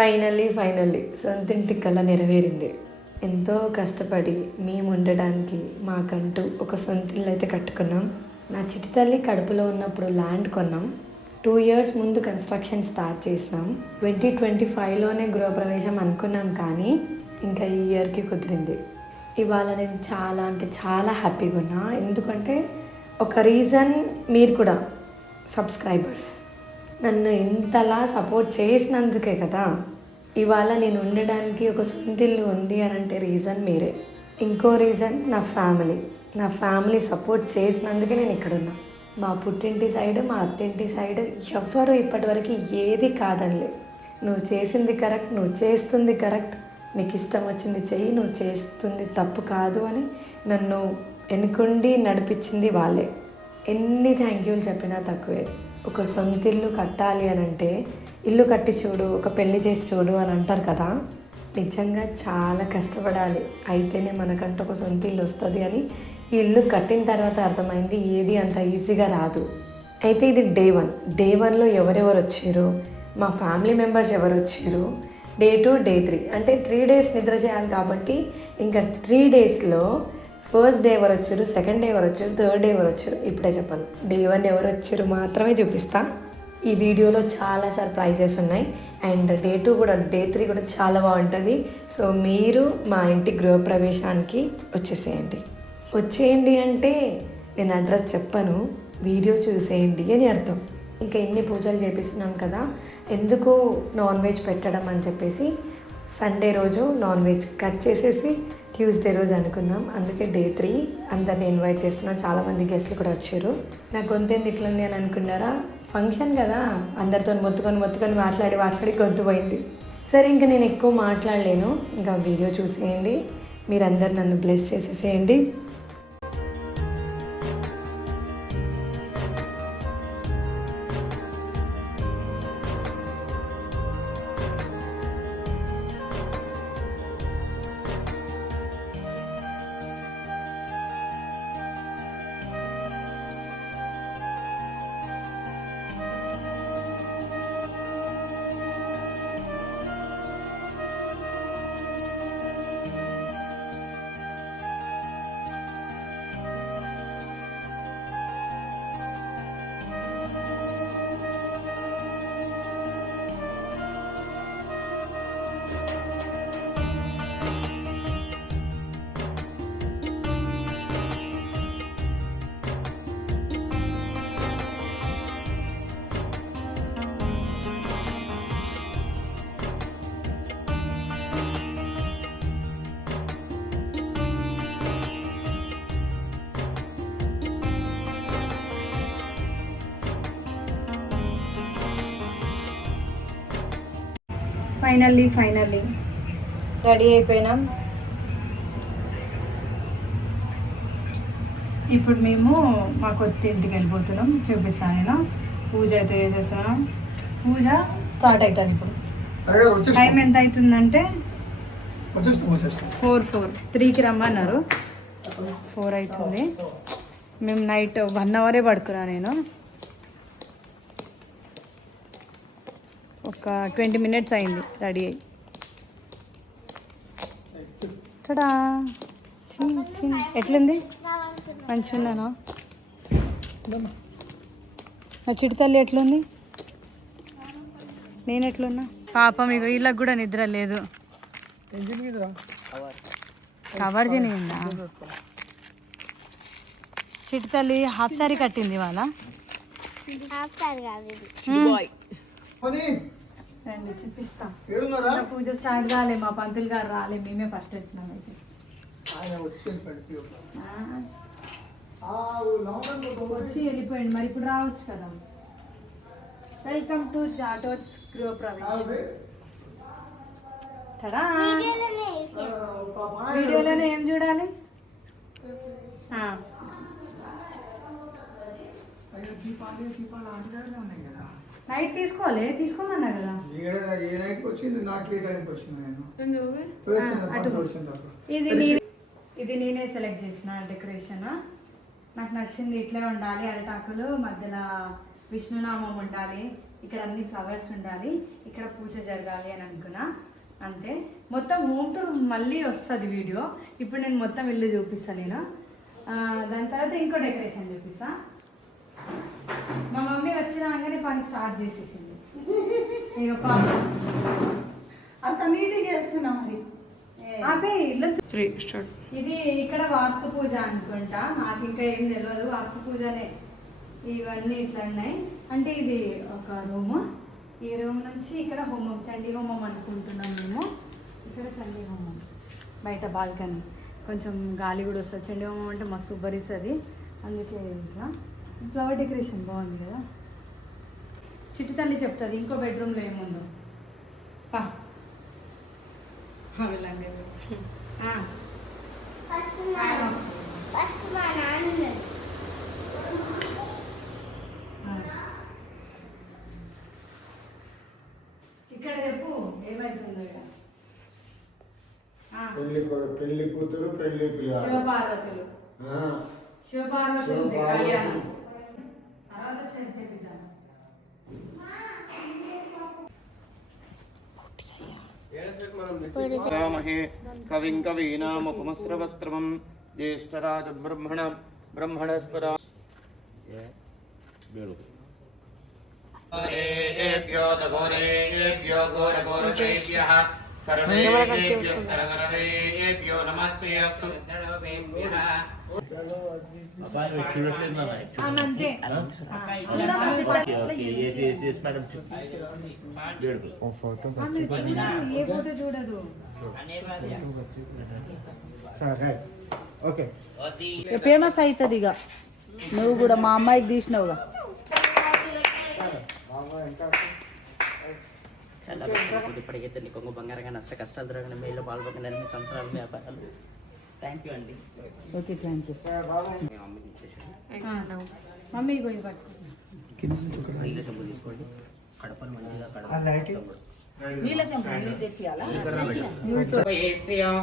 Finally సొంతింటి కల నెరవేరింది. ఎంతో కష్టపడి మేము ఉండడానికి మాకంటూ ఒక సొంత ఇల్లు అయితే కట్టుకున్నాం. నా చిట్టి తల్లి కడుపులో ఉన్నప్పుడు ల్యాండ్ కొన్నాం. 2 years ముందు కన్స్ట్రక్షన్ స్టార్ట్ చేసినాం. 2025లోనే గృహప్రవేశం అనుకున్నాం, కానీ ఇంకా ఈ ఇయర్కి కుదిరింది. ఇవాళ నేను చాలా హ్యాపీగా ఉన్నా. ఎందుకంటే ఒక రీజన్, మీరు కూడా సబ్స్క్రైబర్స్ నన్ను ఇంతలా సపోర్ట్ చేసినందుకే కదా ఇవాళ నేను ఉండడానికి ఒక సొంత ఇల్లు ఉంది అని అంటే రీజన్ మీరే. ఇంకో రీజన్ నా ఫ్యామిలీ సపోర్ట్ చేసినందుకే నేను ఇక్కడ ఉన్నా. మా పుట్టింటి సైడ్, మా అత్తింటి సైడ్ ఎవ్వరు ఇప్పటివరకు ఏది కాదనిలే. నువ్వు చేసింది కరెక్ట్, నువ్వు చేస్తుంది కరెక్ట్, నీకు ఇష్టం వచ్చింది చెయ్యి, నువ్వు చేస్తుంది తప్పు కాదు అని నన్ను ఎన్నుకుండి నడిపించింది వాళ్ళే. ఎన్ని థ్యాంక్ యూలు చెప్పినా తక్కువే. ఒక సొంత ఇల్లు కట్టాలి అని అంటే ఇల్లు కట్టి చూడు, ఒక పెళ్లి చేసి చూడు అని అంటారు కదా. నిజంగా చాలా కష్టపడాలి, అయితేనే మనకంటూ ఒక సొంత ఇల్లు వస్తుంది అని ఈ ఇల్లు కట్టిన తర్వాత అర్థమైంది ఏది అంత ఈజీగా రాదు. అయితే ఇది డే 1లో ఎవరెవరు వచ్చారు, మా ఫ్యామిలీ మెంబర్స్ ఎవరు వచ్చారు, Day 2 Day 3 అంటే 3 days నిద్ర చేయాలి. కాబట్టి ఇంకా 3 daysలో ఫస్ట్ డే ఎవరు వచ్చారు, సెకండ్ డే ఎవరు వచ్చారు, థర్డ్ డే ఎవరు వచ్చారు ఇప్పుడే చెప్పాను. Day 1 ఎవరు వచ్చారు మాత్రమే చూపిస్తా. ఈ వీడియోలో చాలా సర్ప్రైజెస్ ఉన్నాయి. అండ్ Day 2 కూడా, Day 3 కూడా చాలా బాగుంటుంది. సో మీరు మా ఇంటి గృహప్రవేశానికి వచ్చేయండి అంటే నేను అడ్రస్ చెప్పను, వీడియో చూసేయండి అని అర్థం. ఇంకా ఎన్ని పూజలు చేపిస్తున్నాం కదా, ఎందుకు నాన్ వెజ్ పెట్టడం అని చెప్పేసి సండే రోజు నాన్ వెజ్ కట్ చేసేసి ట్యూస్డే రోజు అనుకున్నాం. అందుకే Day 3 అందరిని ఇన్వైట్ చేస్తున్నాం. చాలామంది గెస్ట్లు కూడా వచ్చారు. నా గొంతేంది ఇట్లుంది అని అనుకున్నారా, ఫంక్షన్ కదా, అందరితో మొత్తుకొని మాట్లాడి గొంతు పోయింది. సరే, ఇంకా నేను ఎక్కువ మాట్లాడలేను, ఇంకా వీడియో చూసేయండి. మీరందరు నన్ను బ్లెస్ చేసేసేయండి. ఫైనల్లీ రెడీ అయిపోయినాం. ఇప్పుడు మేము మా కొత్త ఇంటికి వెళ్ళిపోతున్నాం. చూపిస్తాను నేను. పూజ అయితే చేసేస్తున్నాం. పూజ స్టార్ట్ అవుతుంది ఇప్పుడు. టైం ఎంత అవుతుందంటే 3కి రమ్మన్నారు. 4 అవుతుంది. మేము నైట్ 1 hour పడుకున్నా. నేను ఒక 20 minutes అయింది రెడీ అయ్యి. ఇక్కడ ఎట్లుంది, మంచిగా ఉన్నాను. నా చిట్టి తల్లి ఎట్లుంది, నేను ఎట్లున్నా. పాపం ఇక వీళ్ళకి కూడా నిద్ర లేదు. కవర్ చేయనిందా. చిట్టి తల్లి హాఫ్ సారీ కట్టింది ఇవాళ. రండి చూపిస్తా. పూజ స్టార్ట్ కాలే, మా పంతులు గారు రాలే, మేమే ఫస్ట్ వచ్చినాం. అయితే వచ్చి వెళ్ళిపోయింది, మరి ఇప్పుడు రావచ్చు కదా. వెల్కమ్ టు జాటోస్ గృహప్రవేశం. వీడియోలోనే ఏం చూడాలి. నైట్ తీసుకోమన్నా కదా. ఇది నేనే సెలెక్ట్ చేసిన డెకరేషన్. నాకు నచ్చింది. ఇట్లే ఉండాలి, అరిటాకులు మధ్యలో విష్ణునామం ఉండాలి, ఇక్కడ అన్ని ఫ్లవర్స్ ఉండాలి, ఇక్కడ పూజ జరగాలి అని అనుకున్నా. అంతే. మొత్తం హోమ్ టూర్ మళ్ళీ వస్తుంది వీడియో. ఇప్పుడు నేను మొత్తం ఇల్లు చూపిస్తాను నేను. దాని తర్వాత ఇంకో డెకరేషన్ చూపిస్తా. మా మమ్మీ వచ్చినాకనే పని స్టార్ట్ చేసేసింది. నేను అంత నీట్గా చేస్తున్నా మరి. ఇది ఇక్కడ వాస్తు పూజ అనుకుంటా, నాకు ఇంకా ఏం తెలియదు. వాస్తు పూజనే ఇవన్నీ ఇట్లా ఉన్నాయి. అంటే ఇది ఒక రూము, ఈ రూమ్ నుంచి ఇక్కడ హోమం, చండీ హోమం అనుకుంటున్నాం మేము. ఇక్కడ చండీ హోమం, బయట బాల్కనీ, కొంచెం గాలి కూడా వస్తుంది. చండీ హోమం అంటే మస్తు ఉబ్బరిస్తుంది, అందుకే ఇట్లా. ఫ్లవర్ డెకరేషన్ బాగుంది కదా. చిట్టి తల్లి చెప్తుంది ఇంకో బెడ్రూమ్లో ఏముందో. పా వెళ్ళండి. ఇక్కడ చెప్పు ఏమైతుందో. పెళ్లి కూతురు పెళ్లి శివపార్వతులు, శివపార్వతులు కళ్యాణం. కవిం కవీనాముపమస్రవస్త్రమం జ్యేష్ఠరాజ బ్రహ్మణస్పరా సర్వేభ్యో నమస్తేస్తు. ఫేమస్ అవుతుంది ఇక. నువ్వు కూడా మా అమ్మాయికి తీసినావుగా. ఇప్పటికైతే నీకు బంగారంగా నష్ట కష్టాలు తిరగని మేలు పాల్గొని 8 సంవత్సరాలు వ్యాపారాలు. థ్యాంక్ యూ అండి. Okay, thank you. మమ్మీ పోయి పట్టు. నీళ్ళ చెంబు తీసుకోండి, కడపను మంచిగా నీళ్ళ చెంబు నీళ్ళు తెచ్చియాలా? శ్రీయం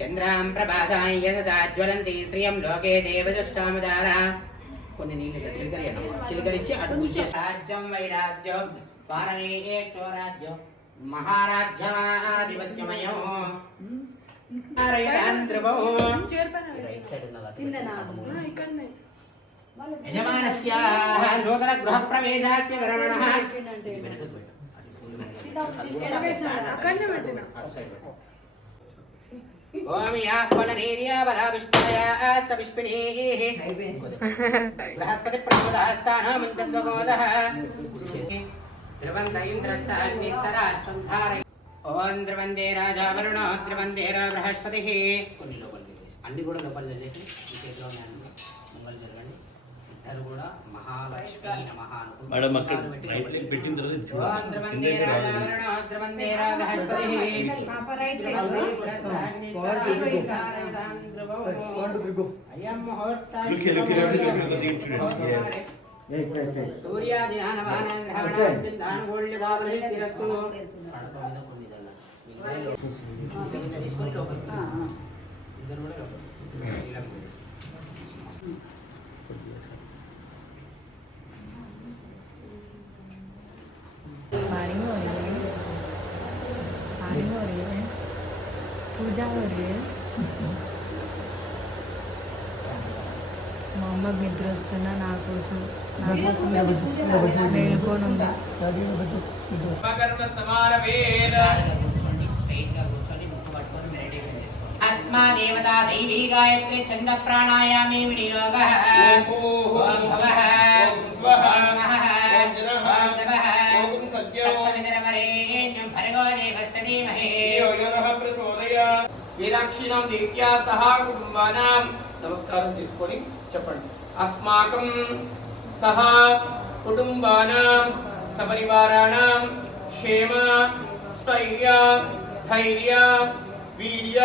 చంద్రాం ప్రభాసాయ యజ్వలంతి శ్రియం లోకే దేవజుష్టామదార. కొన్ని నీళ్ళు చిలకరించి అటు రాజ్యం వైరాజ్యం పారవేష్టో రాజ్యం మహారాజ్యమాధిపత్యమయం యజమానస్య నూతన గృహ ప్రవేశాత్మకరణః. ఓం యాపననీర్యా బలావిష్పయా చ విష్పిణీః బృహస్పతి ప్రచోదహస్తానం చంద్రగోదః ధ్రువంత ఇంద్రశ్చ అగ్నిశ్చ రాష్ట్రం ధారయ. ఓం ధ్రువందే రాజా వరుణో ధ్రువందే బృహస్పతిః. కొన్ని లోపల అన్ని కూడా లోపల చేసి ఈ చేతిలో మంగళ జరగండి. ఇద్దరు కూడా మహాలక్ష్మి నమః మేడం అక్కడ పెట్టిన తర్వాత ఓం ధ్రువందే రాజా వరుణో ధ్రువందే బృహస్పతిః. అయం ముహూర్త సూర్యాదినానవానగ్రహణానుగోళ్యదావృహిరస్తు. पूजा हो रही है. మా అమ్మకి నిద్ర వస్తున్నా, నా కోసం మేలుకొని ఉంది. ఆత్మా దేవతా దైవీ గాయత్రి ఛంద ప్రాణాయామే వినియోగ. ఓం భవః ఓం మహః ఓం తపః తత్సవితుర్వరేణ్యం భర్గో దేవస్య ధీమహి ధియో యో ప్రచోదయాత్. వీరాక్షిణాం దేశ్యా సహా కుటుంబానాం నమస్కారం చేసుకొని చెప్పండి. అస్మాకం సహా కుటుంబానాం సపరివారాణాం క్షేమ స్థైర్య ధైర్య వీర్య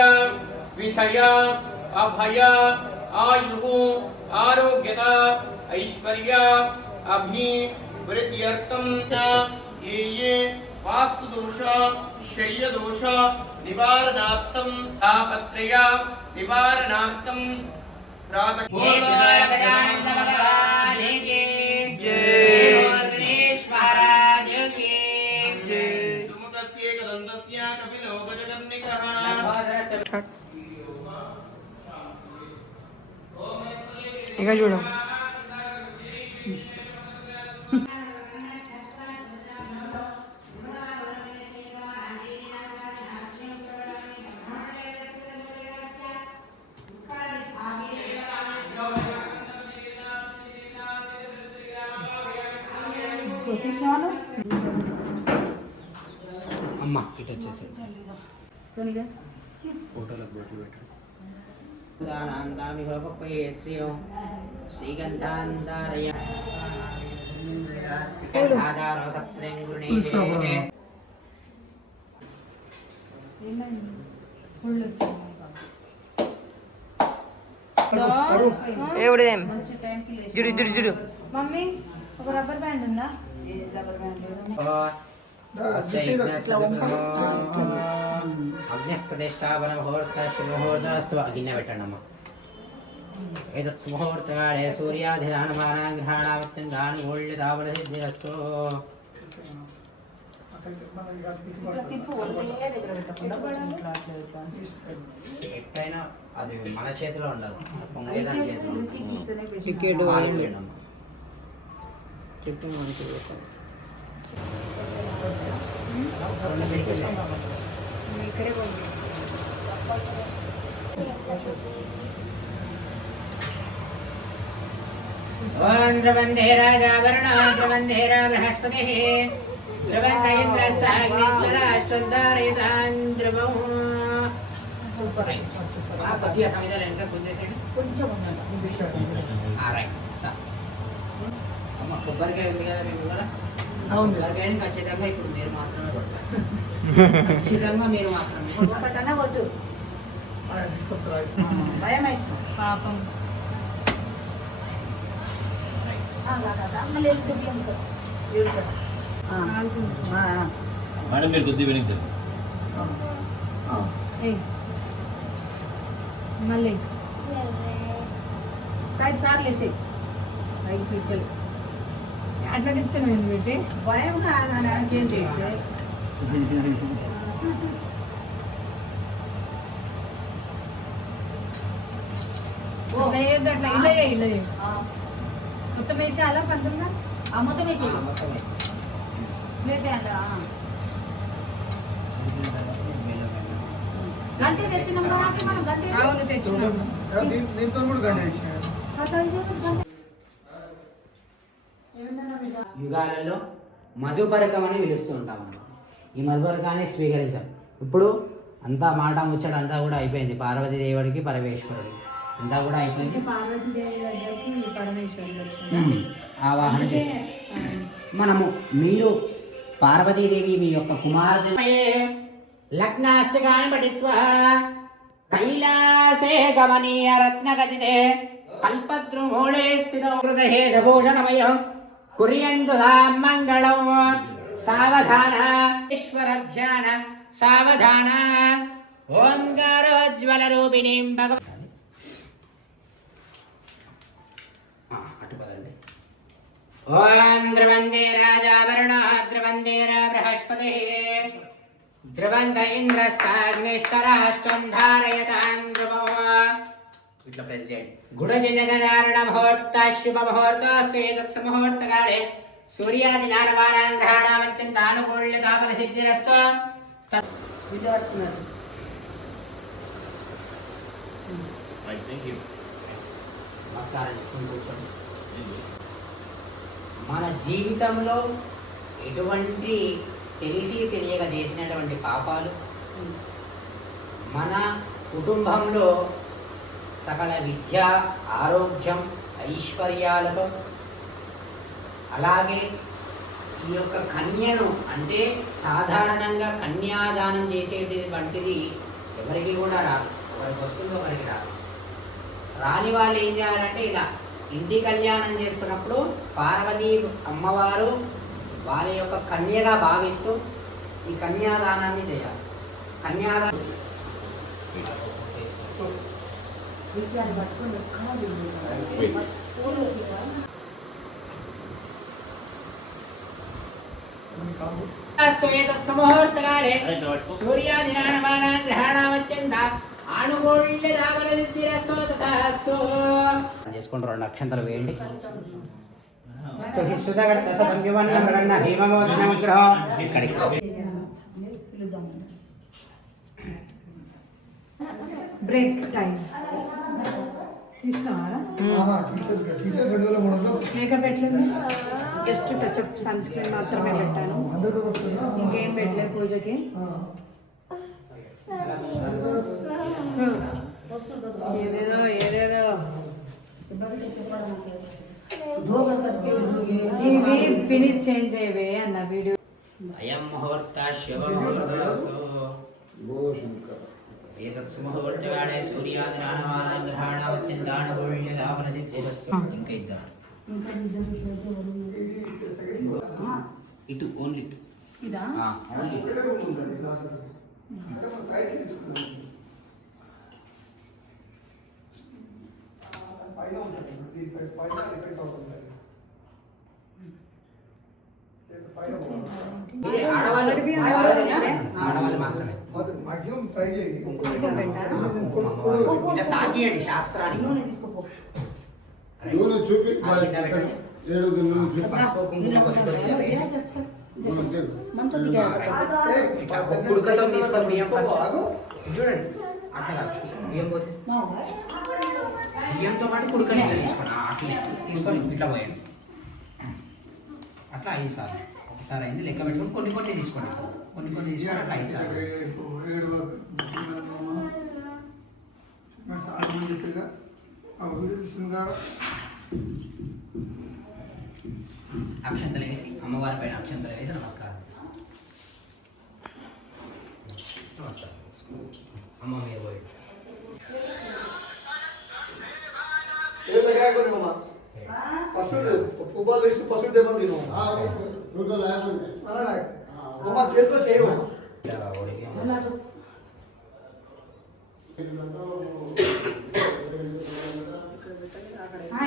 విజయ అభయ ఆయు ఆరోగ్యత ఐశ్వర్య అభివృద్ధ్యర్థం ఏ ఏ వాస్తు దోష శయ్య దోష నివారణార్థం తాపత్రయ నివారణార్థం గణేష్ మహారాజ్ तस्य कपिलो गजकर्णिकः ఇక చూడు అమ్మ ఇటు వచ్చేసి ఫోటోలకు బొట్లు పెట్టండి శ్రీగంధాంధారయ ఎవడేం జుడు జుడు జుడు మమ్మీ ఒక రబ్బర్ బ్యాండ్ ఉందా అగ్నిప్రతిష్టాపన ముహూర్త శుభముహూర్తస్తు గిన్నె పెట్టండి అమ్మ ఏతత్ సుముహూర్తకాలే సూర్యాధిరాణమానాగ్రహాణావత్యంగాని మూల్యతాపన సిద్ధిరస్తు ఎట్టయినా అది మన చేతిలో ఉండదు పొంగేదాని చేతిలో చికెట్ ఓం ద్రవందే రాజా వరుణో ద్రవందేర బృహస్పతిః ద్రవంత ఇంద్రశ్చాగ్నిశ్చరాష్ట్రంధారయతాం ద్రవం కొద్దిగా సమయంలో ఎంత గుంజేసేయండి రైట్ అమ్మ కొబ్బరికాయ ఉంది కదా మీకు కూడా కొబ్బరికాయని ఖచ్చితంగా ఇప్పుడు మీరు మాత్రమే కొడతారు ఖచ్చితంగా మీరు మాత్రమే కొట్టు భయమై పాపం మేడం మీరు కొద్దిగా వెనక్కి మళ్ళీ ఐదు సార్లు వేసి 5 పీపుల్ అట్లా చెప్తున్నాను పెట్టి భయం కాదని ఏం చేసి అట్లా చేయొద్దు, అట్లా ఇలా చేయి మొత్తం వేసి అలా పంతుందా మొత్తం వేసి మొత్తం వేసి. ప్లేట్ అంట గంటే తెచ్చినాం కాబట్టి మనం గంటే అవును తెచ్చినాం దీంతో కూడా గణేష్ యుగాలలో మధుపరకం అని పిలుస్తూ ఉంటాం మనం. ఈ మధుపరకాన్ని స్వీకరించాం. ఇప్పుడు అంతా మాట ముచ్చట అంతా కూడా అయిపోయింది. పార్వతీదేవుడికి పరమేశ్వరుడికి అంతా కూడా అయిపోయింది. పార్వతీదేవి దగ్గరికి పరమేశ్వరుడు వచ్చింది ఆవాహన చేసి మనము మీరు పార్వతీదేవి మీ యొక్క కుమార్తె లగ్నాష్టకాన్ని పఠిత్వా కైలాసే గమనీయ రత్నగజితే కల్పద్రుమూలే స్థితో హృదయే శభూషణమయం కుర్యంతు మంగళం సావధాన ఈశ్వర ధ్యాన సావధాన ఓంకారోజ్వల రూపిణీం భగవ అటు పదండి. ఓం ద్రవందే రాజా వరుణో ద్రవందేర బృహస్పతిః ద్రవంత ఇంద్రస్తాగ్నిశ్చరాష్ట్రం ధారయతాం ధ్రువో ఇట్లా ప్రెస్ చేయండి. గుణజనగనారణ ముహూర్త శుభ ముహూర్తోస్తు ఏతత్ ముహూర్తకాలే సూర్యాది నానవానాం గ్రహాణామత్యంత అనుకూల్యతాపన సిద్ధిరస్తు. విద్య పట్టుకున్నారు నమస్కారం చేసుకుని కూర్చోండి. మన జీవితంలో ఎటువంటి తెలిసి తెలియక చేసినటువంటి పాపాలు మన కుటుంబంలో సకల విద్య ఆరోగ్యం ఐశ్వర్యాలతో అలాగే ఈ యొక్క కన్యను అంటే సాధారణంగా కన్యాదానం చేసేటిది వంటిది ఎవరికి కూడా రాదు. ఎవరికి వస్తుందో ఒకరికి రాదు. రాని వాళ్ళు ఏం చేయాలంటే ఇలా ఇంటి కళ్యాణం చేసుకున్నప్పుడు పార్వతీ అమ్మవారు వారి యొక్క కన్యగా భావిస్తూ ఈ కన్యాదానాన్ని చేయాలి. కన్యాదానం విద్యాన్ని పట్టుకొని అస్తు ఏతత్ సమూహూర్తకాలే సూర్యాదినానమానా గ్రహణామత్యంత ఆనుగోళ్యదావనదిద్దిరస్తో తథాస్తు చేసుకుంటారు. 2 అక్షంతలు వేయండి. సుధగడ దశదంభివన్న మరణ హేమమోదన విగ్రహం ఇక్కడికి బ్రేక్ టైం తీసుకున్నారా? టీచర్స్ 2300 మేకప్ పెట్టలేదు, జస్ట్ టచ్అప్ సన్ స్క్రీన్ మాత్రమే పెట్టాను, ఇంకేం పెట్టలేదు పూజకి. ఏదేదో ఏదేదో ఇది ఫినిష్ చేంజ్ అయ్యవే అన్న వీడియో. అయం ముహూర్త శివ ముహూర్తస్తు ఏతత్ సుముహూర్తకాలే సూర్యాదినానమానా గ్రహణామత్యంత ఆనుగోళ్యదావనదిద్దిరస్తో ఇంకా ఇద్దరు ఇటు ఓన్లీ ఇటు ఇదా ఓన్లీ పైన ఉంటుంది పైన రిపీట్ అవుతుంది. మీరే ఆడవాళ్ళు మాత్రమే మాక్సిమం ట్రై చేయండి. ఇట్లా తాకియండి శాస్త్రానికి. చూపి ఆ కింద పెట్టండి. పసుపు కుంకుమ కొద్ది కొద్దిగా వేయండి. ఇట్లా ఒక కుడుకతో తీసుకొని బియ్యం ఫస్ట్ చూడండి. అట్లా కాదు, బియ్యం పోసి బియ్యంతో పాటు కుడుకని ఇట్లా తీసుకోండి. అట్లనే తీసుకొని ఇట్లా పోయండి. అట్లా 5 సార్లు. ఒకసారి అయింది లెక్క పెట్టుకొని కొన్ని కొన్ని తీసుకోండి. కొన్ని కొన్ని తీసుకొని అట్లా 5 సార్లు. అక్షంతలు వేసి అమ్మవారి పైన అక్షంతలు వేసి నమస్కారం చేసుకోండి. నమస్కారం అమ్మ మీరు పోయి ఫస్ట్ ఉపాలు ఇస్తూ పశువు దెబ్బలు తిను. చేతితో చేయవు.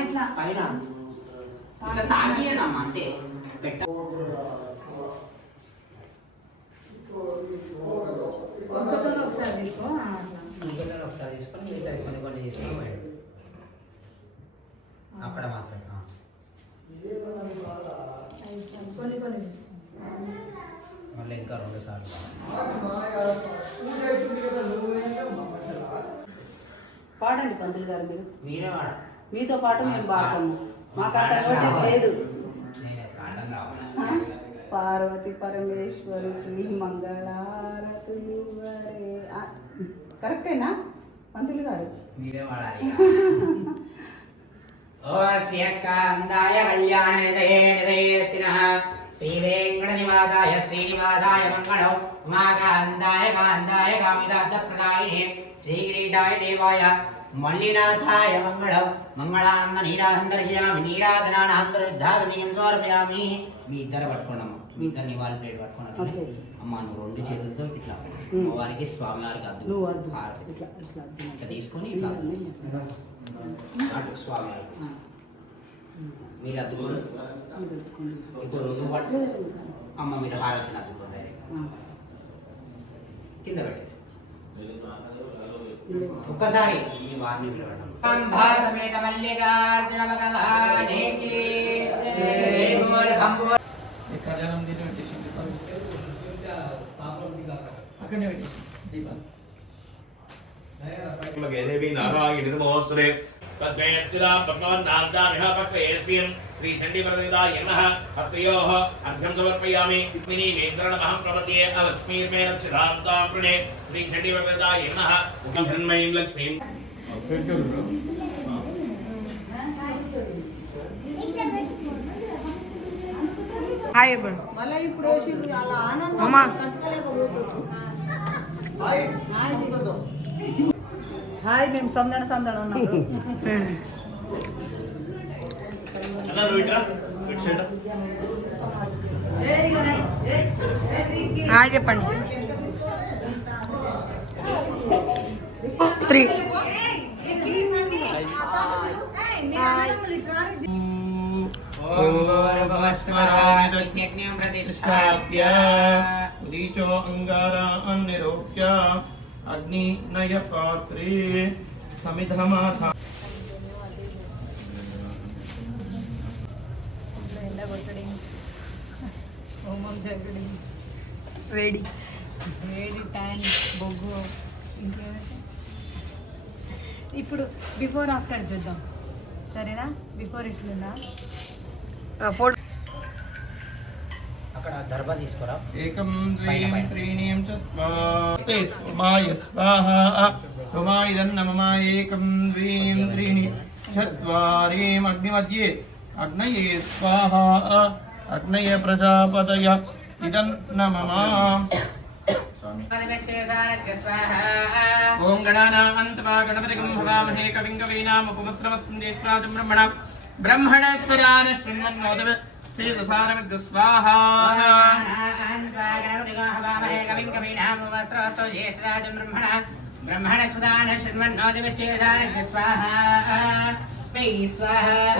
ఇట్లా పైన ఇట్లా తాకియనమ్మా అంతే. పెట్ట ఒక్కటోలో ఒకసారి తీసుకో. ముగ్గురు ఒకసారి తీసుకొని మిగతా కొన్ని కొన్ని తీసుకొని పోయండి. అక్కడ మాత్రమే కొన్ని కొన్ని తీసుకో. మళ్ళీ ఇంకా 2 సార్లు పాడండి పంతులు గారు మీరు. మీరే వాడ. మీతో పాటు మేము పాడతాము. మాకు అంత నోటెడ్ లేదు. నేనే పాడడం రావాలి. పార్వతి పరమేశ్వరికి మంగళారతులు కరెక్టేనా పంతులు గారు? మీరే వాడాలి. ఓ శ్రీకాంతాయ కళ్యాణ నిధయేస్తినః శ్రీ వెంకట నివాసాయ శ్రీనివాసాయ మంగళం ఉమాకాంతాయ కాంతాయ కామితార్థప్రదాయినే శ్రీగిరీశాయ దేవాయ మల్లినాథాయ మంగళం మంగళానంద నీరాంతర్యామి నీరాజనానంతర్ధాతమీయం సమర్పయామి. మీ ఇద్దరు పట్టుకోండమ్మ. మీ ఇద్దరిని వాళ్ళ ప్లేట్ పట్టుకున్నట్టు అమ్మ నువ్వు 2 చేతులతో ఇట్లా అమ్మవారికి స్వామివారికి అద్దు హారతి ఇట్లా తీసుకొని ఇట్లా అటు స్వామివారికి మీరు అద్దుకోండి. ఇప్పుడు 2 పట్టు అమ్మ మీరు హారతిని అద్దుకోండి డైరెక్ట్ కింద పెట్టేసి ఒక్కసారి మీ వారిని పిలవడం. సంభాసమేత మల్లికార్జున భగవానేకి జై బోల్ భంబో. కళ్యాణం దీన్ని పెట్టేసి అక్కడనే పెట్టేసి దీపాలు నారాయణమోస్రే పద్మే స్థిరా పద్మవన్నాంతామిహ పక్వేస్మిం శ్రీ చండీవరదవిదాయ నమః హస్తయోః అర్ఘ్యం సమర్పయామి. వేంద్రణమహం ప్రపద్యే లక్ష్మీర్మే రక్షితాంతాం ప్రణే శ్రీ చండీవరదవిదాయ నమః ముఖం ధన్మయీం లక్ష్మీం. మళ్ళీ ఇప్పుడు అలా ఆనందం తట్టుకోలేకపోతున్నాం. హాయ్ మేము సందణ సందణ ఉన్నప్పుడు అన్న నువ్వు ఇట్రా ఇటు సైడ్ చెప్పండి 3 ఓం భూర్భువః స్వః ప్రతిజ్ఞాం ప్రతిష్ఠ प्रतिष्ठाप्य उदीचो अंगारान् निरोप्य अग्निनय पात्रे समिधमाथा హోమం జరుగుతుంది వేడి వేడి ట్యాన్ బొగ్గు ఇంకేమైతే ఇప్పుడు బిఫోర్ ఆఫ్టర్ చూద్దాం సరేనా బిఫోర్ ఇట్లుందా ఫోటో అక్కడ దర్భ తీసుకురా एकं द्वयं त्रीणीं चत्वारि सोमाय स्वाहा सोमायदन्नमम एकं द्वयं त्रीणि चत्वारिम् अग्निमध्ये अग्नये स्वाहा अग्नये प्रजापतय इदन्नमम ॐ गणानामन्तवा गणपतिगं भवामहे कविं कवीनामुपमस्रवस्तं ज्येष्ठराजं ब्रह्मणा ब्रह्मणस्पदान शृण्वन्नोदव श्रीदसारमग्ग स्वाहा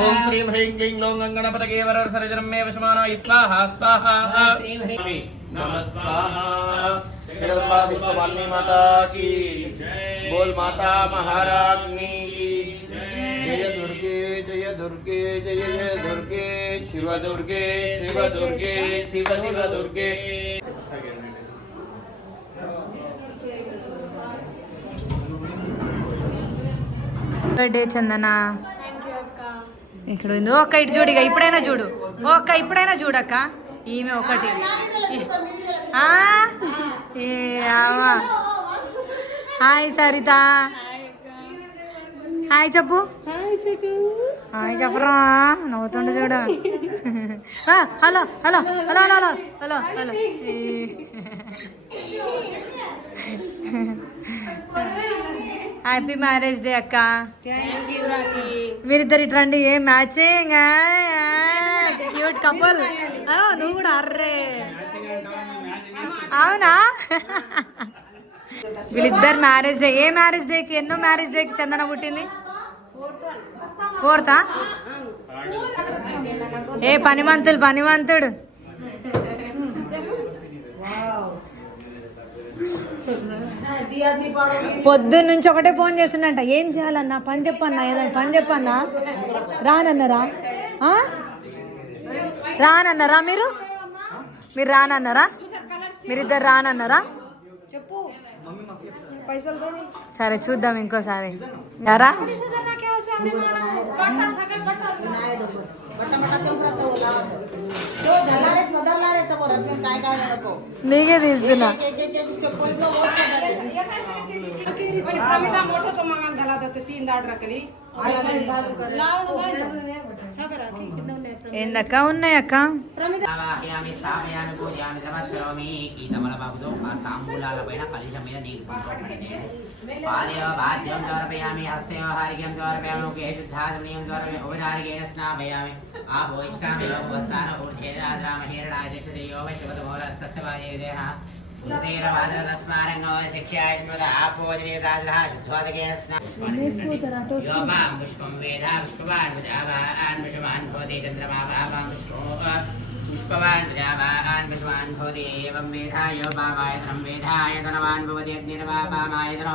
ओम श्रीं ह्रीं क्लीं ग्लौं गणपतये वरदसरजनं मे वशमानाय स्वाहा स्वाहा नमः स्वाहा जगदम्बा विश्ववाल्मी माता की बोल माता महारानी की जय दुर्गे जय दुर्गे जय जय दुर्गे शिव दुर्गे शिव दुर्गे शिव शिव दुर्गे బర్త్డే చందన ఇక్కడ ఉంది ఒక్క ఇటు చూడు ఇక ఇప్పుడైనా చూడు ఒక్క ఇప్పుడైనా చూడక్క ఈమె ఒకటి హాయ్ సరిత హాయ్ చెప్పు హాయ్ చెప్పరా నవ్వుతుండే చూడ hello hello hello hello hello hello happy marriage day అక్క మీరిద్దరు ఇటు రండి ఏ మ్యాచింగ్ క్యూట్ కపుల్ నువ్వు కూడా అర్రే అవునా వీళ్ళిద్దరు మ్యారేజ్ డే ఏ మ్యారేజ్ డేకి ఎన్నో మ్యారేజ్ డేకి చందన పుట్టింది 4th ఏ పనిమంతుడు పొద్దున్న నుంచి ఒకటే ఫోన్ చేస్తున్నంట ఏం చేయాలన్నా పని చెప్పన్నా ఏదైనా పని చెప్పన్నా రానన్నారా రానన్నారా మీరు రానన్నారా మీరిద్దరు రానన్నారా సరే చూద్దాం ఇంకోసారి యారా నీకే తీస్తున్నా ఏందక్క ఉన్నాయక్క ఈ తమలపాకుతో ఆ తాంబూలాల పైన కలుషం మీద నీళ్ళు పాదయో బాధ్యం సమర్పయామి హస్తయో హారిక్యం సమర్పయామి ముఖే శుద్ధాసనీయం సమర్పయామి ఉపచారికేన స్నాపయామి ఆపో ఇష్టామి ఉపస్థాన ఊర్చేదాద్రామ హీరణాయో శివతమోరస్తస్య వాయేదేహ ఉత్తేరవాదరస్మారంగో శిక్షాయ స్మృత ఆపోజనేదాద్రః శుద్ధోదకేన స్నాపయామి పుష్పం వేద పుష్పవాన్ విజావాన్ పుష్పవాన్ భవతి చంద్రమా వాం పుష్పో पुष्पवान् प्रजावान् पुष्पवान् भवति एवं वेधायो वामायतनं वेधायतनवान् भवति अग्निर्वामायतनो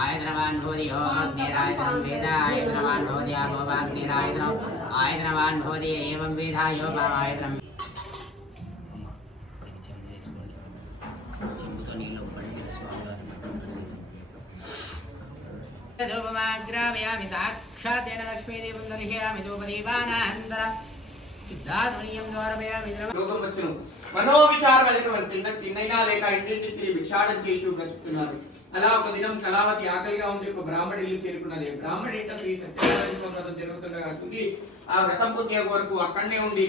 आयतनवान् भवति यो अग्निरायतनं वेदायतनवान् भवति आपो वाग्निरायतनो आयतनवान् भवति एवं वेधायो वामायतनं చెంబుతో నీళ్ళు పండిన స్వామివారి ధూపమాగ్రామయామి సాక్షాతేన లక్ష్మీదేవం దర్శయామి ధూపదీపానాంతర యోగం వచ్చును మనోవిచారం అధికమంది తిన్నైనా లేక ఇంటింటి భిక్షాటం చేయించు బ్రతుకుతున్నారు. అలా ఒక దినం కళావతి ఆకలిగా ఉంది. ఒక బ్రాహ్మడి ఇల్లు చేరుకున్నది. బ్రాహ్మడి ఇంట శ్రీ సత్యనారాయణ జరుగుతుండగా చూసి ఆ వ్రతం పూర్తి వరకు అక్కడనే ఉండి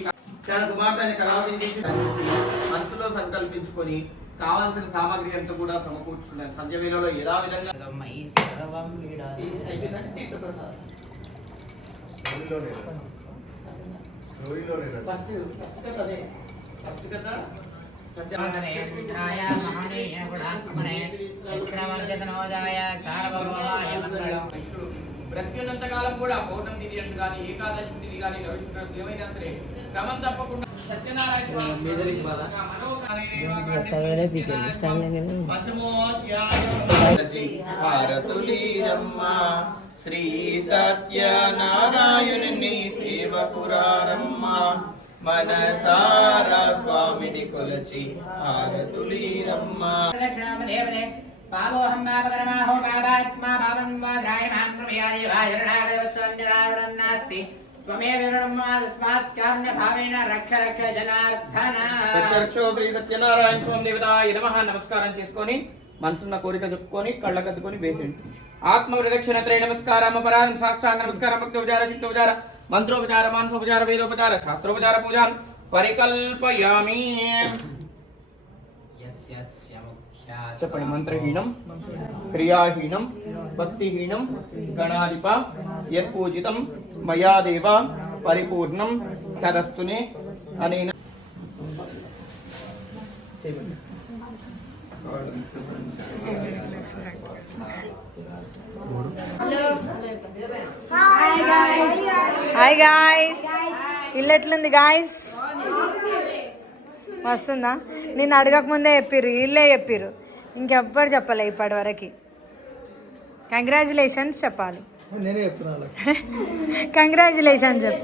తన కుమార్తెని కళావతి చేసి మనసులో సంకల్పించుకొని కావాల్సిన సామాగ్రి అంతా కూడా సమకూర్చుకున్నారు. సంధ్య వేళలో యథావిధంగా ఫస్ట్ కదా బ్రతికినంత కాలం కూడా పౌర్ణమి తిథి అంటూ కానీ ఏకాదశి తిథి కానీ ఏమైనా సరే క్రమం తప్పకుండా సత్యనారాయణ భారతులీరమ్మ శ్రీ సత్యనారాయణుని సేవకురారమ్మ మనసారా స్వామిని కొలచి భారతులీరమ్మ. పావోహం పాపకరమాహో పాపాత్మా పాపం వాద్రాయమాం కృమయాది వాయరణాగవత్సంజనారుడన్నాస్తి త్వమేవ విరణమాదస్మాత్ కామ్యభావేన రక్ష రక్ష జనార్దన. రక్షో శ్రీ సత్యనారాయణ స్వామి దేవతాయ నమః. నమస్కారం చేసుకొని మనసున్న కోరిక చెప్పుకొని కళ్ళకద్దుకొని వేసేయండి. ఆత్మ ప్రదక్షిణ త్రయ నమస్కారం అపరాధం సాష్టాంగ నమస్కారం భక్తోపచార శక్తోపచార మంత్రోపచార మానసోపచార వేదోపచార శాస్త్రోపచార పూజాన్ పరికల్పయామి. చెప్పండి. మంత్రహీనం క్రియాహీనం భక్తిహీనం గణాధిప యత్పూజితం మయా దేవ పరిపూర్ణం తదస్తునే అనేన. హాయ్ గాయ్స్, ఇల్లు ఎట్లుంది గాయ్స్? వస్తుందా? నేను అడగకముందే చెప్పిర్రు, ఇల్లే చెప్పిర్రు, ఇంకెవ్వరు చెప్పలే ఇప్పటి వరకు. కంగ్రాచులేషన్స్ చెప్పాలి. నేనే చెప్తున్నా. కంగ్రాచులేషన్స్ చెప్పు.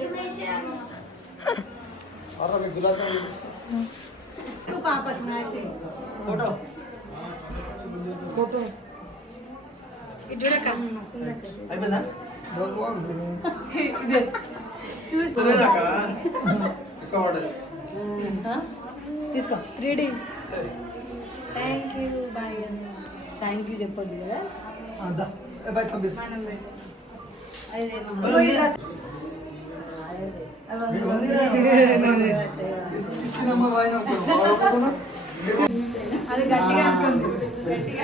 తీసుకో 3D. Thank you, bye. Thank you చెప్పొద్దు కదా. అది గట్టిగా అనుకుంది, గట్టిగా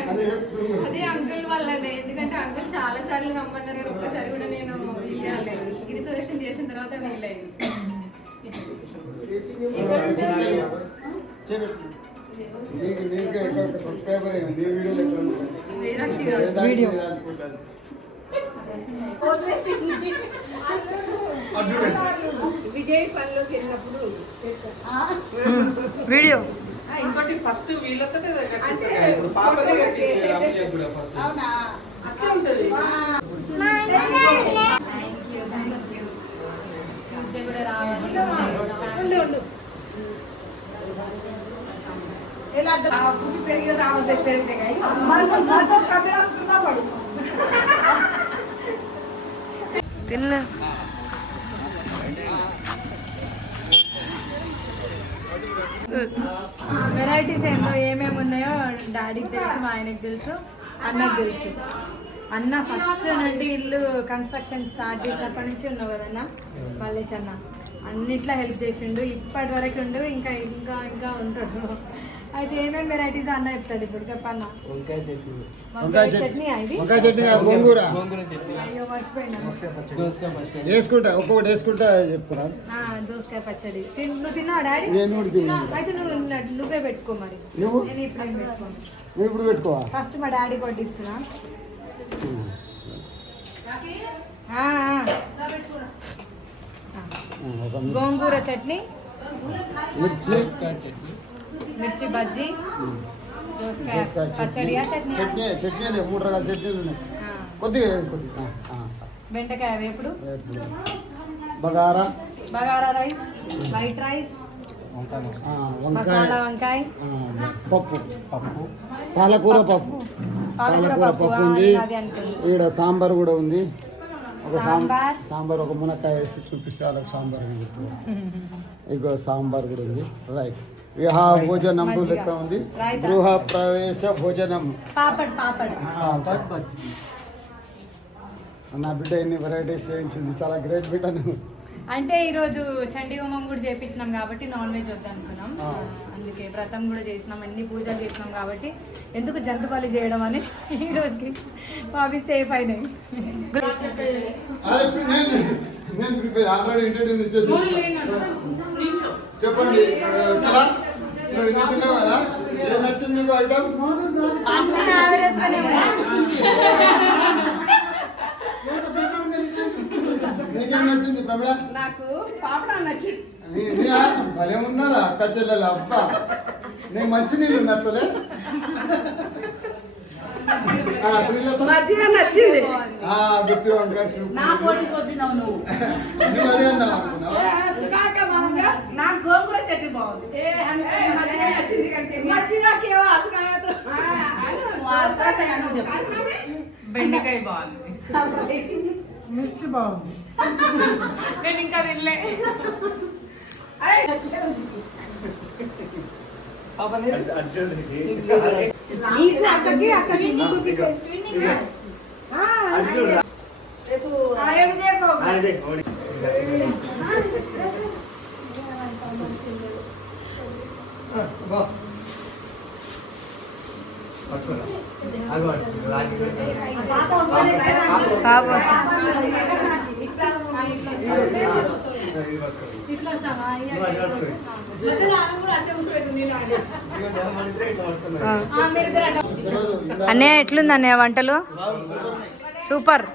అదే అంకుల్ వాళ్ళనే. ఎందుకంటే అంకుల్ చాలా సార్లు రమ్మన్నారు, ఒక్కసారి కూడా నేను వీలేదు. ఇది ప్రదర్శన చేసిన తర్వాత వీలైంది. వీడియో విజయ్ పనిలోకి వెళ్ళినప్పుడు వీడియో ఇంకోటి ఫస్ట్ వీళ్ళతో అవునా, అట్లా ఉంటుంది. ట్యూస్డే కూడా రావాలి. పెరిగిన రావద్దు పెరిగితే తిన్న వెరైటీస్ ఏంటో ఏమేమి ఉన్నాయో డాడీకి తెలుసు, మా ఆయనకు తెలుసు, అన్నకు తెలుసు. అన్న ఫస్ట్ నుండి ఇల్లు కన్స్ట్రక్షన్ స్టార్ట్ చేసినప్పటి నుంచి ఉన్నావు కదన్న మల్లేష్ అన్న. అన్నిట్లో హెల్ప్ చేసిండు ఇప్పటి వరకు ఉండు, ఇంకా ఇంకా ఇంకా ఉంటాడు. అయితే ఏమేమి వెరైటీస్ అన్న చెప్తాడు ఇప్పుడు. చెప్పన్నా. వంకాయ చట్నీ, అది గోంగూర అయ్యో మర్చిపోయినా. వేసుకుంటా, ఒక్కొక్కటి వేసుకుంటా చెప్పురా. దోసకాయ పచ్చడి నువ్వు తిన్నావా డాడీ? అయితే నువ్వే పెట్టుకో మరి. నేను ఇప్పుడు ఏం పెట్టుకోను. నువ్వు ఇప్పుడు పెట్టుకోవా? ఫస్ట్ మా డాడీ కొట్టిస్తున్నా. గోంగూర చట్నీ, మిర్చి బజ్జీ, దోసకాయ పచ్చడియా చట్నీ? చట్నీ 3 రకాల చట్నీలు ఉన్నాయి. కొద్దిగా బెండకాయ వేపుడు, bagara rice, white rice, masala వంకాయ, పప్పు, పాలకూర పప్పు ఉంది. ఇక్కడ సాంబార్ కూడా ఉంది. ఒక సాంబార్, ఒక మునక్కాయ వేసి చూపిస్తే వాళ్ళకి సాంబార్ ఇంకో సాంబార్ కూడా ఉంది. రైట్. విహా భోజనం లెక్క ఉంది. గృహ ప్రవేశ భోజనం. నా బిడ్డ ఎన్ని వెరైటీస్ చేయించింది, చాలా గ్రేట్ బిడ్డ. అంటే ఈరోజు చండీ హోమం కూడా చేయించినాం కాబట్టి నాన్ వెజ్ వద్దనుకున్నాం. అందుకే వ్రతం కూడా చేసినాం, అన్ని పూజలు చేసినాం కాబట్టి ఎందుకు జంతు బలి చేయడం అని ఈ రోజుకి అవి సేఫ్ అయినాయి. చెప్పండి నచ్చింది ఐటమ్? నీకేం నచ్చింది? నాకు పాపడా నచ్చింది. భలే ఉన్నారా అక్క చెల్లెలు అబ్బా నేను మంచి నీళ్ళు నచ్చలే శ్రీలత మంచిగా నచ్చింది. గుత్తి వంకాయ సూప్ నా పోటీకి వచ్చినావు నువ్వు. నువ్వు అదే అందా అనుకున్నావా? నాకు గోంగూర చట్నీ బాగుంది. బెండకాయ బాగుంది. మిర్చి బాగుంది. నేను ఇంకా తినలే. అక్కకి అక్కకి అన్నయ్య ఎట్లుంది అన్నయ్య వంటలు? సూపర్.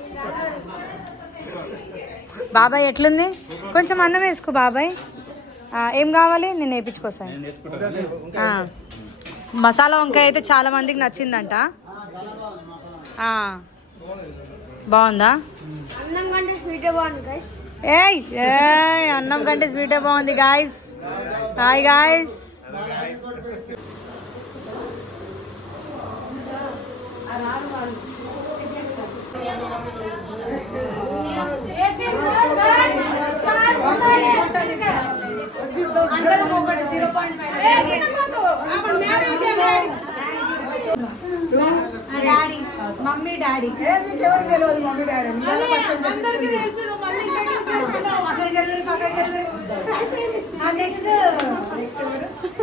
బాబాయ్ ఎట్లుంది? కొంచెం అన్నం వేసుకో బాబాయ్. ఏం కావాలి నేను వేయించుకొస్తాను. మసాలా వంకాయ అయితే చాలా మందికి నచ్చిందంట. బాగుందా? ఏయ్ అన్నం కంటే స్వీటే బాగుంది guys. Hi guys. Daddy mummy daddy ఎవరికి తెలియదు. మమ్మీ డాడీ నెక్స్ట్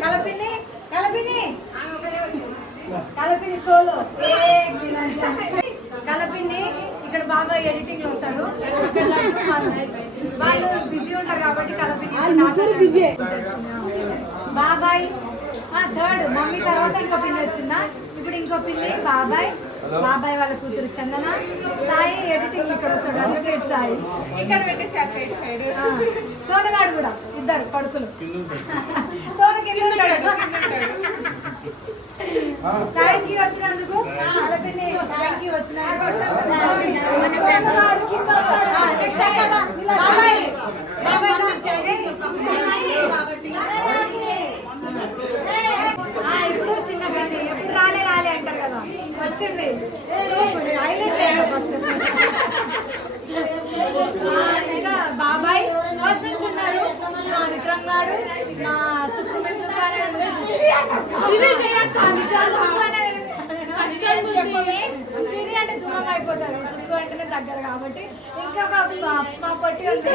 కలపిని కలపిని కలపిని సోలో కలపిని ఇక్కడ బాగా ఎడిటింగ్ లో వస్తాడు. వాళ్ళు బిజీ ఉంటారు కాబట్టి కలపిని బాబాయ్. థర్డ్ మమ్మీ తర్వాత ఇంకో పిన్ని వచ్చిందా? ఇప్పుడు ఇంకో పిన్ని బాబాయ్. బాబాయ్ వాళ్ళ కూతురు చందన. సాయి ఎడిటింగ్ ఇక్కడ వస్తాడు. అడ్వకేట్ సాయి ఇక్కడ పెట్టేసి అక్కడ సైడ్. సోనగాడు కూడా ఇద్దరు కొడుకులు. సోన కింద ఉంటాడు. థ్యాంక్ యూ వచ్చినందుకు. థ్యాంక్ యూ వచ్చినందుకు. ఇప్పుడు చిన్న పిచ్చి ఎప్పుడు రాలే రాలే అంటారు కదా, వచ్చింది. ఇంకా బాబాయ్ ఫస్ట్ నుంచి ఉన్నారు. మా విక్రమ్ గారు, మా సుక్కు సిరి అంటే దూరం అయిపోతారు, సుక్కు అంటేనే దగ్గర కాబట్టి. ఇంకొక మా పొట్టి ఉంది.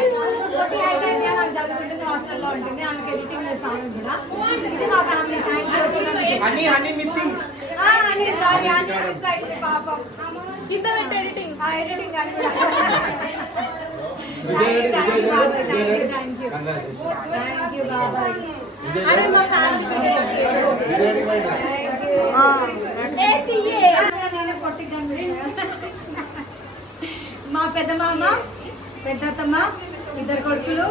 పొట్టి అయితే నాకు చదువుకుంటుంది, హాస్టల్లో ఉంటుంది. ఆమెకి ఎడిటింగ్ చేస్తాను కూడా. ఇది మా ఫ్యామిలీ. థ్యాంక్ యూ వచ్చినందుకు. అని సారీ అని మిస్ అయింది పాపం. కింద పెట్టి ఎడిటింగ్ ఎడిటింగ్ అని కూడా. థ్యాంక్ యూ బాబాయ్. నేను పొట్టి మా పెద్ద మామ, పెద్దత్తమ్మ, ఇద్దరు కొడుకులు,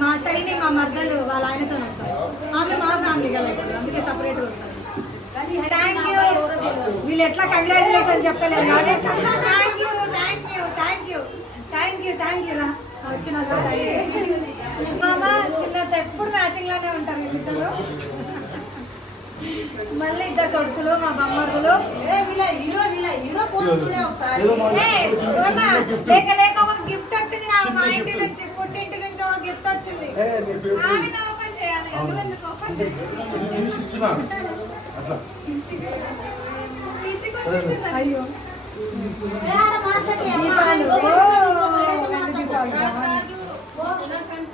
మా శైని, మా మర్దలు వాళ్ళ ఆయనతో వస్తారు. ఆమె మా ఫ్యామిలీ కదా, అందుకే సపరేట్గా వస్తారు. Thank you. వీళ్ళు ఎట్లా కంగ్రాచులేషన్ చెప్పలేదు. Thank you thank you thank you thank you thank you రా వచ్చిన మామ చిన్నత ఎప్పుడు మ్యాచింగ్ లోనే ఉంటారు వీళ్ళిద్దరు. మళ్ళీ ఇద్దరు కొడుకులు, మా బొమ్మడుకులు. లేక లేక ఒక గిఫ్ట్ వచ్చింది నాకు మా ఇంటి నుంచి, పుట్టింటి నుంచి ఒక గిఫ్ట్ వచ్చింది. అయ్యో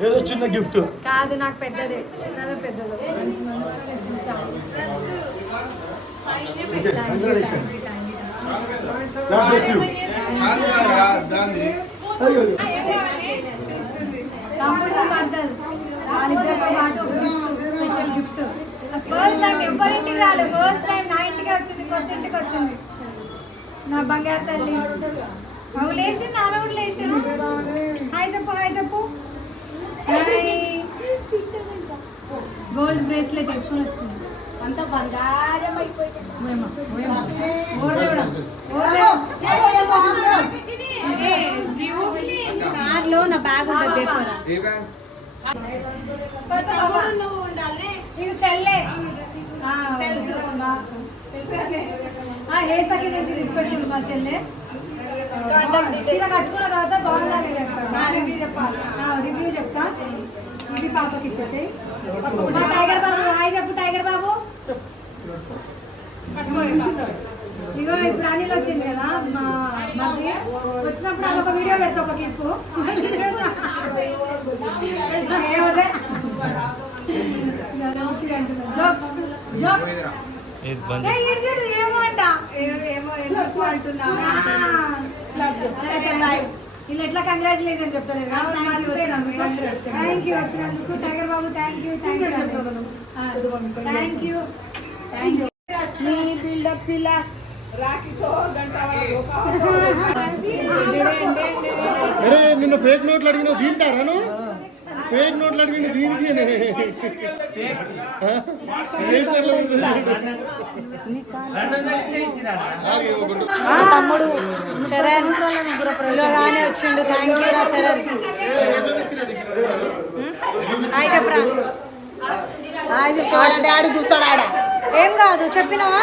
ఏదో చిన్న గిఫ్ట్ కాదు, నాకు పెద్దదే. చిన్నదో పెద్దదో మంచి మంచిగా తమ్ముడు మర్దలు వాళ్ళిద్దరితో పాటు ఒక gift, special gift. First time ఎవరింటికి రాలేదు, ఫస్ట్ టైం నా ఇంటికి వచ్చింది, కొత్త ఇంటికి వచ్చింది. నా బంగారు తల్లి అవి లేచింది, ఆమె కూడా లేచింది. హాయ్ చెప్పు, హాయ్ చెప్పు. హాయ్ గోల్డ్ బ్రేస్లెట్ వేసుకొని వచ్చింది. అంత బంగారం అయిపోయింది. కార్లో నా బ్యాగ్ ఉంటుంది. ఇది చెల్లె హేసకి నుంచి తీసుకొచ్చింది మా చెల్లె. చీర కట్టుకున్న తర్వాత బాగుందా రివ్యూ చెప్తా. ఇది పాపకి ఇచ్చేసి. టైగర్ బాబు హాయ్ చెప్పు. టైగర్ బాబు ఇగో ఇప్పుడు అనిల్ వచ్చింది కదా మా మధ్య వచ్చినప్పుడు అదొక వీడియో పెడతా, ఒక క్లిప్. వీళ్ళు ఎట్లా కంగ్రాచులేషన్ చెప్తలేదు. థ్యాంక్ యూ వచ్చినందుకు tiger Babu. Thank you thank you. నీ బిల్డప్ పిల్ల రాఖీతో గంట అరే నిన్న ఫేక్ నోట్లు అడిగిన దీంటారా? ఫేక్ నోట్లు అడిగిన దీనికి తమ్ముడు చరణ్ కానీ వచ్చిండు. థ్యాంక్ యూ రా చరణ్. హాయ్ చెప్పరా. డాడీ చూస్తాడు ఆడ. ఏం కాదు చెప్పినావా?